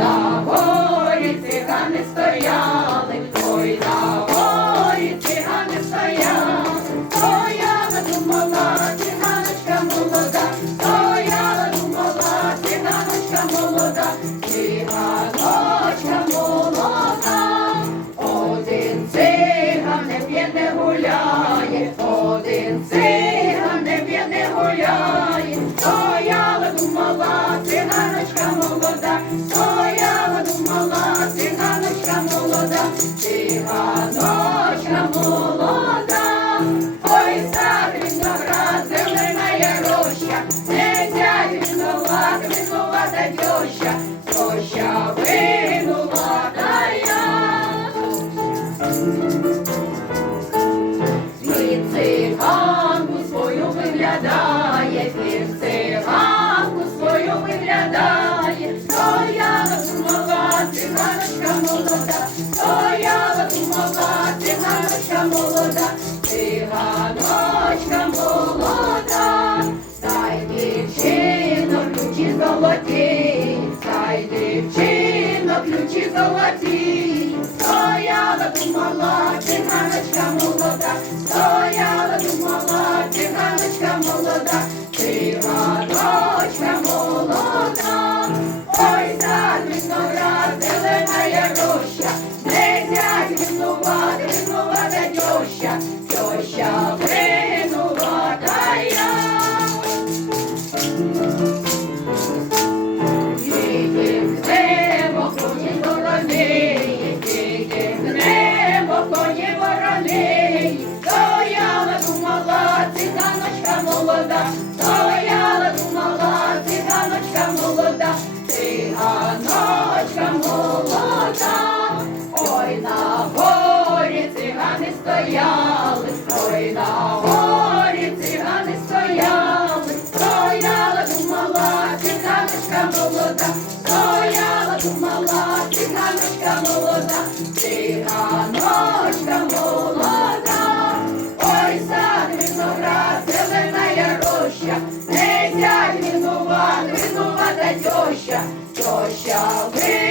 나. Тоща, тоща винувата я. Звідси ганку свою виглядає, звідси ганку свою виглядає, стояла думала, циганочка молода, стояла думала, циганочка молода. золоті, стояла, думала, ти ганочка молода, стояла, думала. циганочка молода, ой на горі цигани стояли, ой на горі цигани стояли, стояла думала, циганочка молода, стояла думала, циганочка молода, цигана. проща, прощавай.